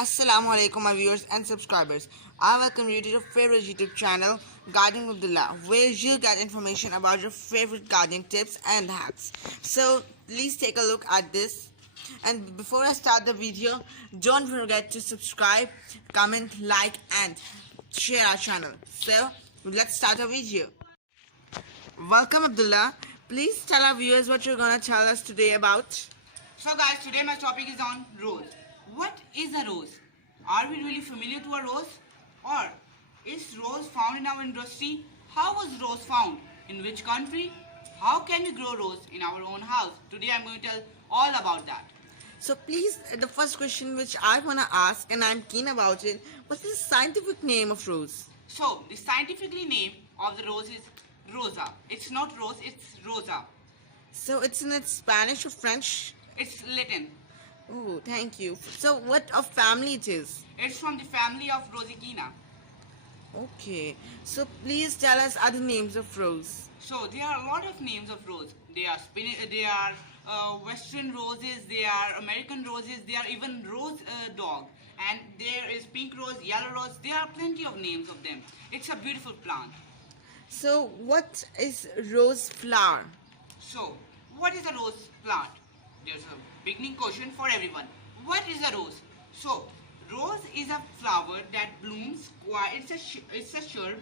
Assalamu alaikum my viewers and subscribers. I welcome you to your favorite YouTube channel Gardening Abdullah, where you get information about your favorite gardening tips and hacks. So please take a look at this. And before I start the video, don't forget to subscribe, comment, like and share our channel. So let's start our video. Welcome Abdullah. Please tell our viewers what you're gonna tell us today about. So guys, today my topic is on rose. What is a rose? Are we really familiar to a rose? Or is rose found in our industry? How was rose found? In which country? How can we grow rose in our own house? Today I'm going to tell all about that. So please, the first question which I wanna ask and I'm keen about it, what's the scientific name of rose? So the scientifically name of the rose is rosa. It's not rose, it's rosa. So it's in Spanish or French? It's Latin. Oh, thank you. So what of family it is? It's from the family of Rosicina. Okay. So please tell us other names of rose. So there are a lot of names of rose. They are Western roses. They are American roses. They are even rose dog. And there is pink rose, yellow rose. There are plenty of names of them. It's a beautiful plant. So what is rose flower? So what is a rose plant? There's a beginning question for everyone. What is a rose? So rose is a flower that blooms. It's a shrub,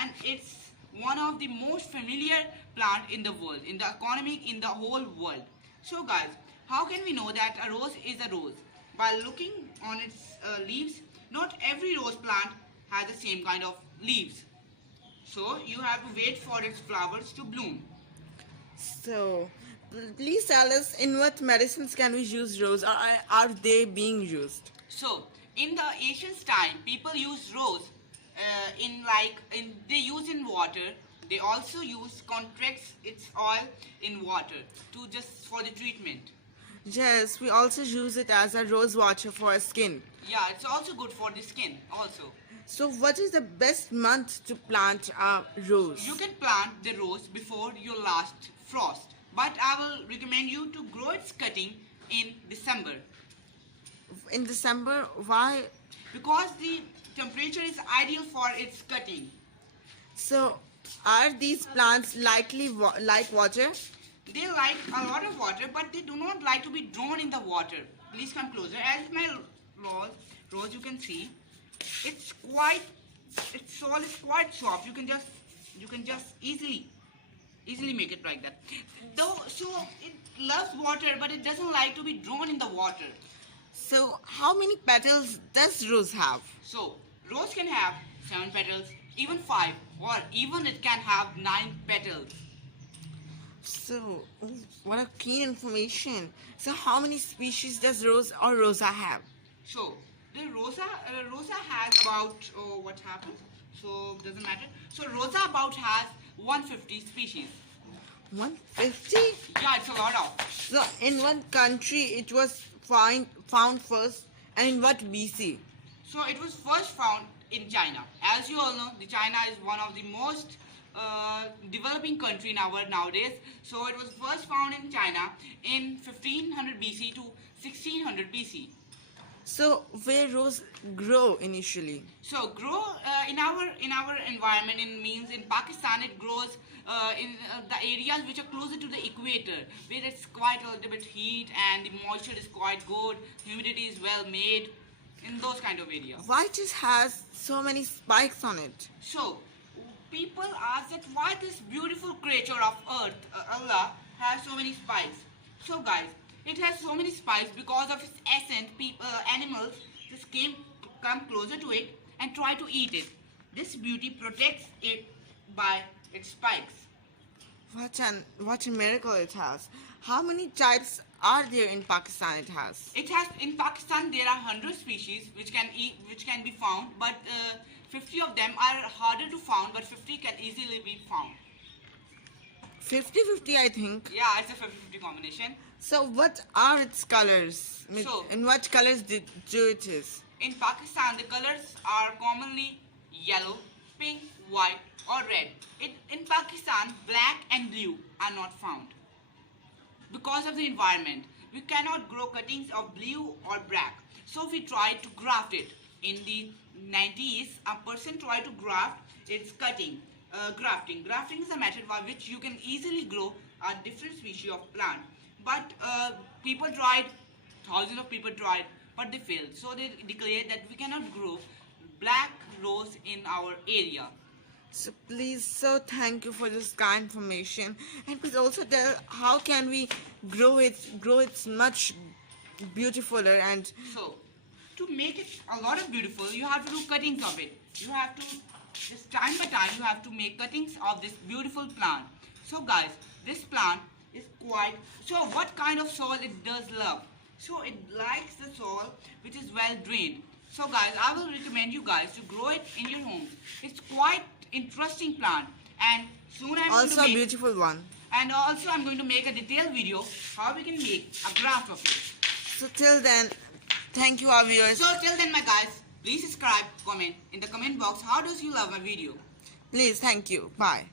and it's one of the most familiar plant in the world, in the whole world. So guys, how can we know that a rose is a rose? By looking on its leaves. Not every rose plant has the same kind of leaves. So you have to wait for its flowers to bloom. So please tell us in what medicines can we use rose, or are they being used? So in the ancient time, people used rose they use in water. They also use contracts its oil in water to just for the treatment. Yes, we also use it as a rose water for our skin. Yeah, it's also good for the skin also. So what is the best month to plant a rose? You can plant the rose before your last frost, but I will recommend you to grow its cutting in December. In December, why? Because the temperature is ideal for its cutting. So are these plants like water? They like a lot of water, but they do not like to be drawn in the water. Please come closer. As my rose you can see, its soil is quite soft. You can just easily make it like that. So it loves water, but it doesn't like to be drawn in the water. So how many petals does rose have? So rose can have 7 petals, even 5, or even it can have 9 petals. So what a keen information. So how many species does rose or rosa have? So the rosa has about what happens? So doesn't matter. So rosa about has 150 species. 150? Yeah, it's a lot of. So in one country it was found first, and in what BC? So it was first found in China. As you all know, China is one of the most developing country nowadays. So it was first found in China in 1500 BC to 1600 BC. So where rose grow initially? So grow in our environment. It means in Pakistan it grows in the areas which are closer to the equator, where it's quite a little bit heat and the moisture is quite good, humidity is well made, in those kind of areas. Why it has so many spikes on it? So people ask that why this beautiful creature of earth, Allah, has so many spikes. So guys, it has so many spikes because of its essence. Animals just come closer to it and try to eat it. This beauty protects it by its spikes. What a miracle it has. How many types are there in Pakistan it has? In Pakistan there are 100 species which can be found, but 50 of them are harder to found, but 50 can easily be found. 50-50 I think. Yeah, it's a 50-50 combination. So what are its colors? So, in what colors do it is? In Pakistan the colors are commonly yellow, pink, white or red. In Pakistan black and blue are not found. Because of the environment, we cannot grow cuttings of blue or black. So we tried to graft it. In the 90s, a person tried to graft. It's cutting, grafting. Grafting is a method by which you can easily grow a different species of plant. But people tried, thousands of people tried, but they failed. So they declared that we cannot grow black rose in our area. So please, so thank you for this kind information, and please also tell how can we grow it much beautifuler. And So, to make it a lot of beautiful, you have to do cuttings of it. You have to, just time by time, you have to make cuttings of this beautiful plant. So guys, this plant is quite, so what kind of soil it does love? So it likes the soil which is well drained. So guys, I will recommend you guys to grow it in your homes. It's quite interesting plant, and soon I'm going to also a make, beautiful one. and also I'm going to make a detailed video how we can make a graft of it. So till then, thank you our viewers. So till then, my guys, please subscribe, comment in the comment box how does you love my video. Please, thank you. Bye.